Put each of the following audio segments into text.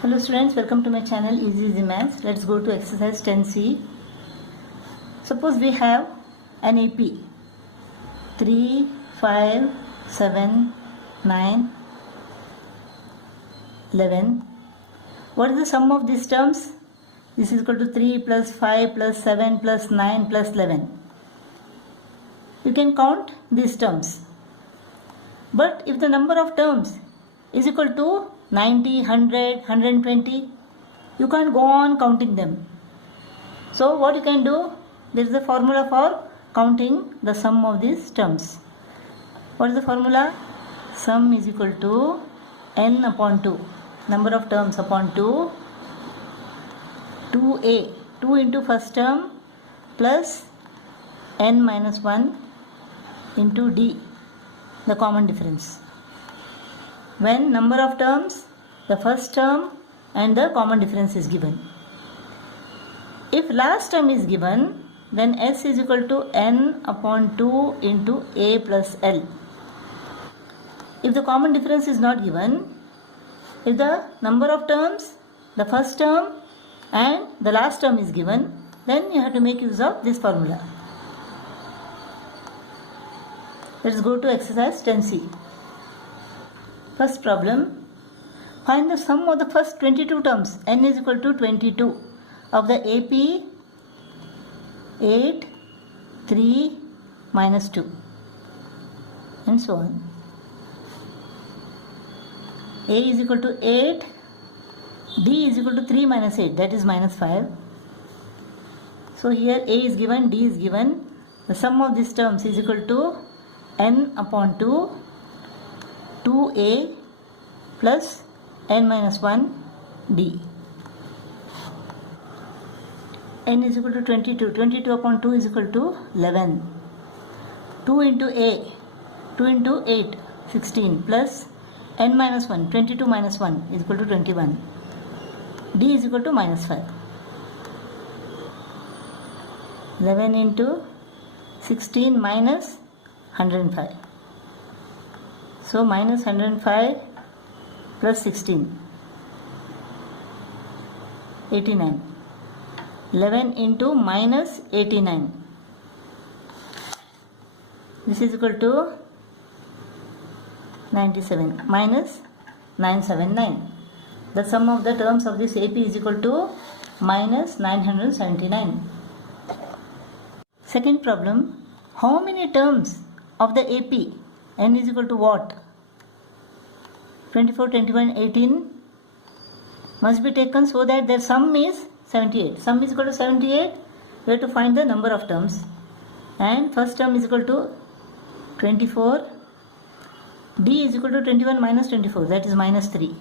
Hello students, welcome to my channel Easy Maths. Let's go to exercise 10C. Suppose we have an AP 3, 5, 7, 9, 11. What is the sum of these terms? This is equal to 3 plus 5 plus 7 plus 9 plus 11. You can count these terms. But if the number of terms is equal to 90, 100, 120, you can't go on counting them. So what you can do, there is a formula for counting the sum of these terms. What is the formula? Sum is equal to n upon 2, number of terms upon 2, 2a, 2 into first term plus n minus 1 into d, the common difference. When number of terms, the first term and the common difference is given. If last term is given, then s is equal to n upon 2 into a plus l. If the common difference is not given, if the number of terms, the first term and the last term is given, then you have to make use of this formula. Let's go to exercise 10C. First problem, find the sum of the first 22 terms. N is equal to 22 of the AP 8, 3, minus 2 and so on. A is equal to 8, D is equal to 3 minus 8, that is minus 5. So here A is given, D is given. The sum of these terms is equal to n upon 2, 2a plus n minus 1 d. N is equal to 22. 22 upon 2 is equal to 11. 2 into a, 2 into 8, 16 plus n minus 1, 22 minus 1 is equal to 21. D is equal to minus 5. 11 into 16 minus 105. So minus 105 plus 16, 89. 11 into minus 89. This is equal to 97 minus 979. The sum of the terms of this AP is equal to minus 979. Second problem, how many terms of the AP n is equal to what? 24, 21, 18 must be taken so that their sum is 78. Sum is equal to 78. We have to find the number of terms. And first term is equal to 24. D is equal to 21 minus 24. That is minus 3.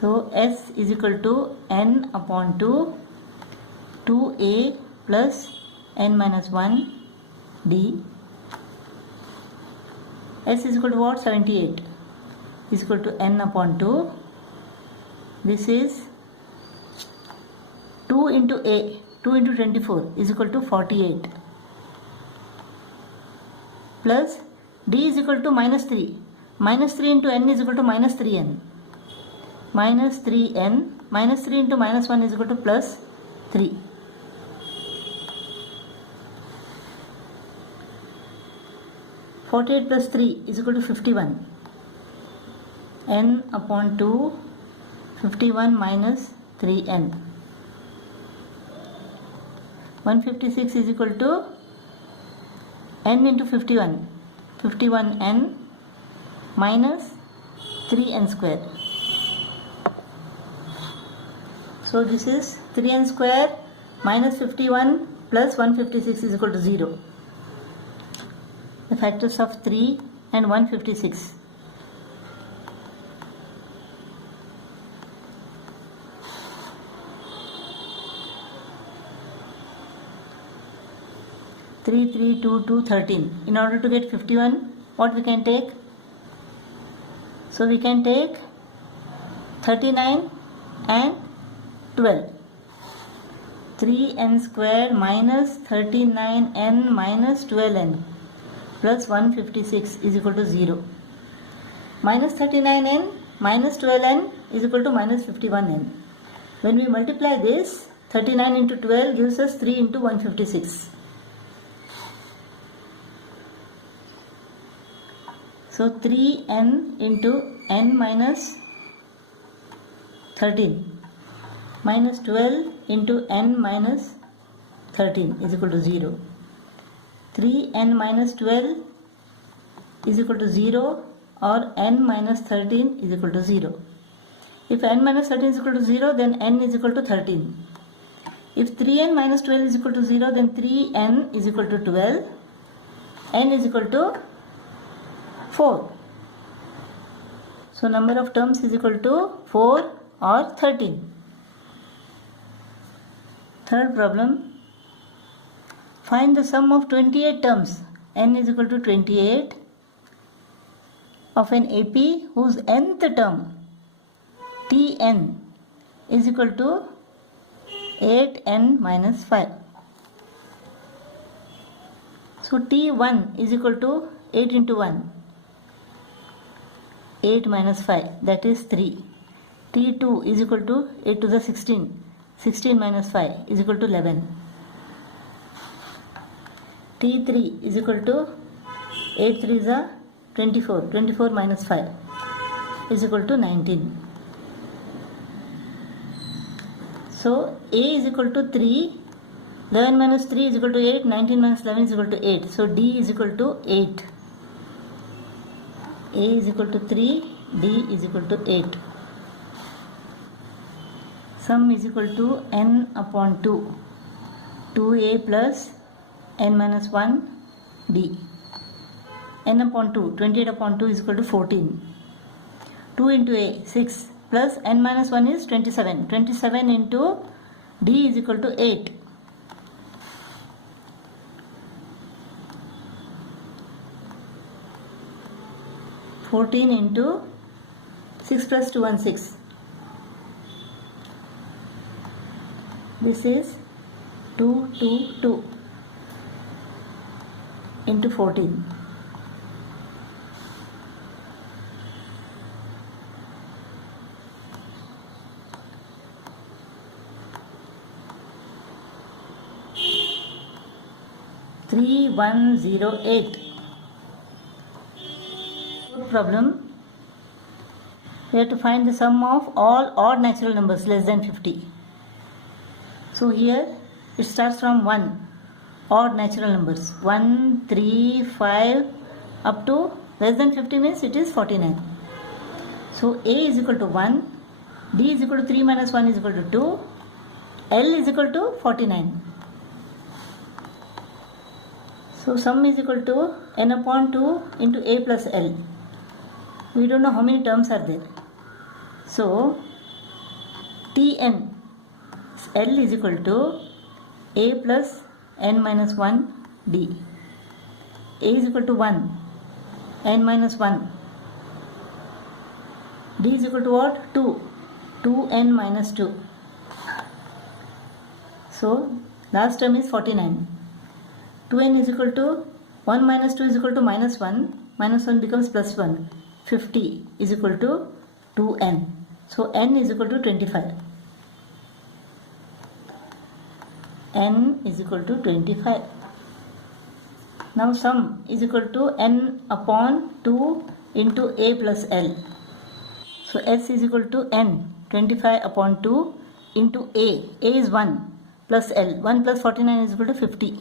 So S is equal to n upon 2, 2a plus n minus 1 d. S is equal to what? 78 is equal to n upon 2. This is 2 into a, 2 into 24 is equal to 48 plus d is equal to minus 3. Minus 3 into n is equal to minus 3n. Minus 3n, minus 3 into minus 1 is equal to plus 3. 48 plus 3 is equal to 51. N upon 2, 51 minus 3n. 156 is equal to n into 51. 51n minus 3n square. So this is 3n square minus 51 plus 156 is equal to 0. The factors of 3 and 156. Three, 3, 2, 2, 13. In order to get 51, what we can take? So we can take 39 and 12. 3n square minus 39n minus 12n plus 156 is equal to 0. minus 39n minus 12n is equal to minus 51n. When we multiply this, 39 into 12 gives us 3 into 156. So 3n into n minus 13 minus 12 into n minus 13 is equal to 0. 3n minus 12 is equal to 0 or n minus 13 is equal to 0. If n minus 13 is equal to 0, then n is equal to 13. If 3n minus 12 is equal to 0, then 3n is equal to 12, n is equal to 4. So number of terms is equal to 4 or 13. Third problem. Find the sum of 28 terms. N is equal to 28 of an AP whose nth term Tn is equal to 8n minus 5. So T1 is equal to 8 into 1, 8 minus 5, that is 3. T2 is equal to 8 to the 16, 16 minus 5 is equal to 11. T3 is equal to 8 3 is a 24, 24 minus 5 is equal to 19. So A is equal to 3, 11 minus 3 is equal to 8, 19 minus 11 is equal to 8. So D is equal to 8. A is equal to 3, D is equal to 8. Sum is equal to n upon 2, 2a plus n minus 1 d. N upon 2, 28 upon 2 is equal to 14. 2 into a, 6 plus n minus 1 is 27. 27 into d is equal to 8. (14) into 6 plus 2 and 6. This is 2, 2, 2 into 14. Three, 1, 0, 8. Problem. We have to find the sum of all odd natural numbers less than 50. So here it starts from 1, odd natural numbers 1, 3, 5 up to less than 50 means it is 49. So A is equal to 1, D is equal to 3 minus 1 is equal to 2, L is equal to 49. So sum is equal to n upon 2 into A plus L. We don't know how many terms are there. So Tn, L is equal to A plus n minus 1 d. A is equal to 1, n minus 1. D is equal to what? 2, 2n minus 2. So last term is 49. 2n is equal to 1 minus 2 is equal to minus 1. Minus 1 becomes plus 1. 50 is equal to 2n. So n is equal to 25. N is equal to 25. Now sum is equal to n upon 2 into A plus L. So S is equal to n, 25 upon 2 into A. A is 1 plus L. 1 plus 49 is equal to 50.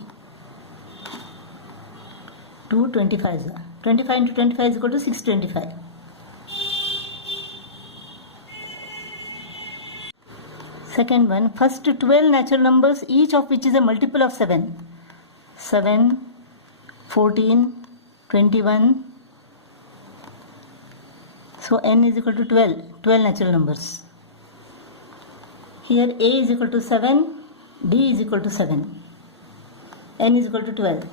2 25. 25 into 25 is equal to 625. Second one, first 12 natural numbers, each of which is a multiple of 7. 7, 14, 21. So n is equal to 12. 12 natural numbers. Here A is equal to 7, D is equal to 7. N is equal to 12.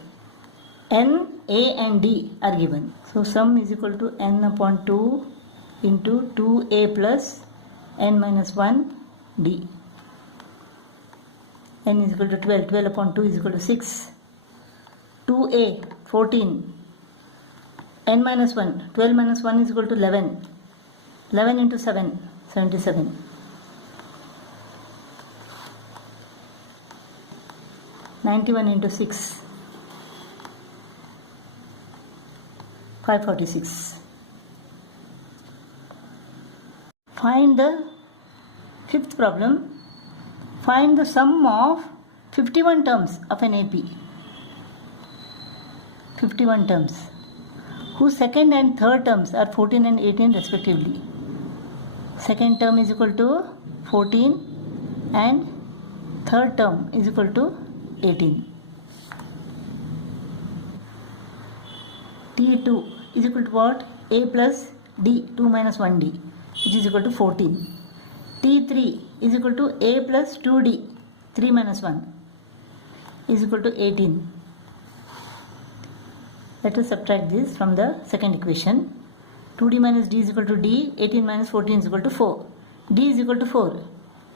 N, A and D are given. So sum is equal to n upon 2 into 2A plus n minus 1 D. N is equal to 12. 12 upon 2 is equal to 6. 2A, 14. n minus 1, 12 minus 1 is equal to 11. 11 into 7, 77. 91 into 6, 546. Find the fifth problem. Find the sum of 51 terms of an AP. 51 terms whose second and third terms are 14 and 18 respectively. Second term is equal to 14 and third term is equal to 18. T2 is equal to what? A plus D, 2 minus 1D, which is equal to 14. T3 is equal to A plus 2D, 3 minus 1, is equal to 18. Let us subtract this from the second equation. 2D minus D is equal to D, 18 minus 14 is equal to 4. D is equal to 4.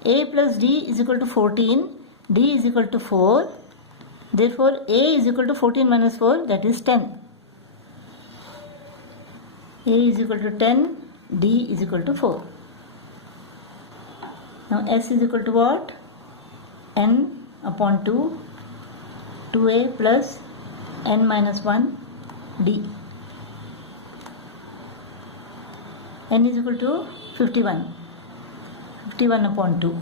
A plus D is equal to 14, D is equal to 4. Therefore, A is equal to 14 minus 4, that is 10. A is equal to 10, D is equal to 4. Now S is equal to what? N upon 2, 2A plus N minus 1 D. N is equal to 51. 51 upon 2.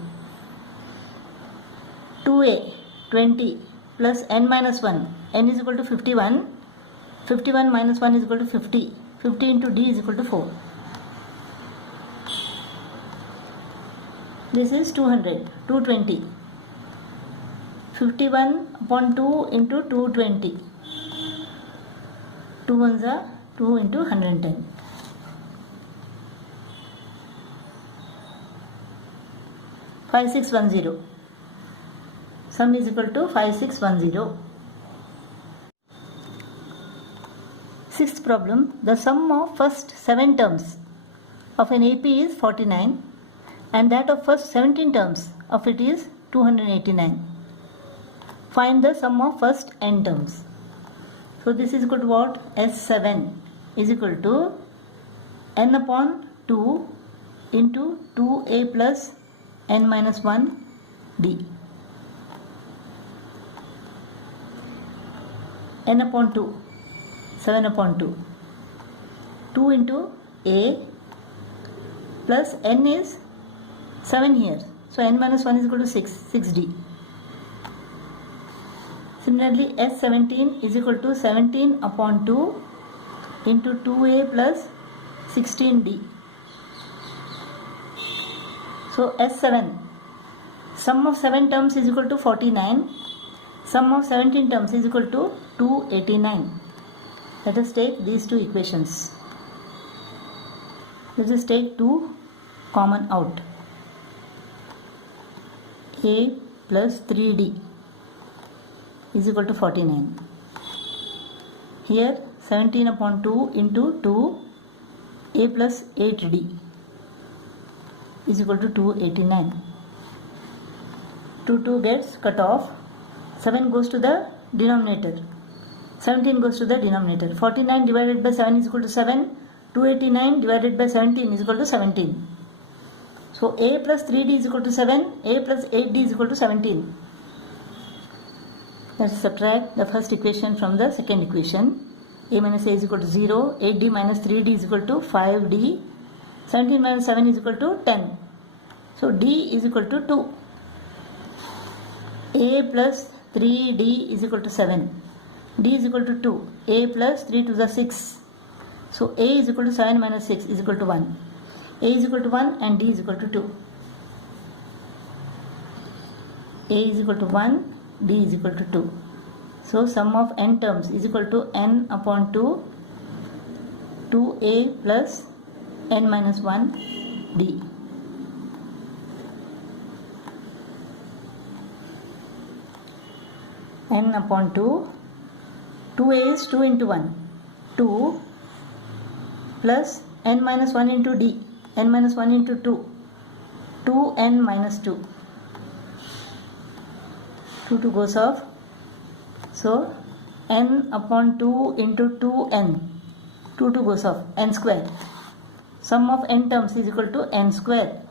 2A 20 plus N minus 1. N is equal to 51. 51 minus 1 is equal to 50. 50 into D is equal to 4. This is 200. 220. 51 upon 2 into 220. 2 ones are 2 into 110. 5610. Sum is equal to 5610. Sixth problem. The sum of first 7 terms of an AP is 49 and that of first 17 terms of it is 289. Find the sum of first n terms. So this is equal to what? S7 is equal to n upon 2 into 2A plus n minus 1 D. N upon 2, 7 upon 2. 2 into A plus n is 7 here. So n minus 1 is equal to 6, 6D. Similarly, S17 is equal to 17 upon 2 into 2A plus 16D. So S7, sum of 7 terms is equal to 49. Sum of 17 terms is equal to 289. Let us take these two equations. Let us take 2 common out. A plus 3D is equal to 49. Here 17 upon 2 into 2 A plus 8D is equal to 289. 2 gets cut off. 7 goes to the denominator. 17 goes to the denominator. 49 divided by 7 is equal to 7. 289 divided by 17 is equal to 17. So A plus 3D is equal to 7. A plus 8D is equal to 17. Let's subtract the first equation from the second equation. A minus A is equal to 0. 8D minus 3D is equal to 5D. 17 minus 7 is equal to 10. So D is equal to 2. A plus 3D is equal to 7. D is equal to 2. A plus 3 to the 6. So A is equal to 7 minus 6 is equal to 1. A is equal to 1 and D is equal to 2. A is equal to 1, D is equal to 2. So sum of n terms is equal to n upon 2, 2A plus n minus 1 D. N upon 2, 2A is 2 into 1, 2 plus n minus 1 into D, n minus 1 into 2, 2n minus 2. 2 goes off. So n upon 2 into 2n 2 goes off, n square. Sum of n terms is equal to n square.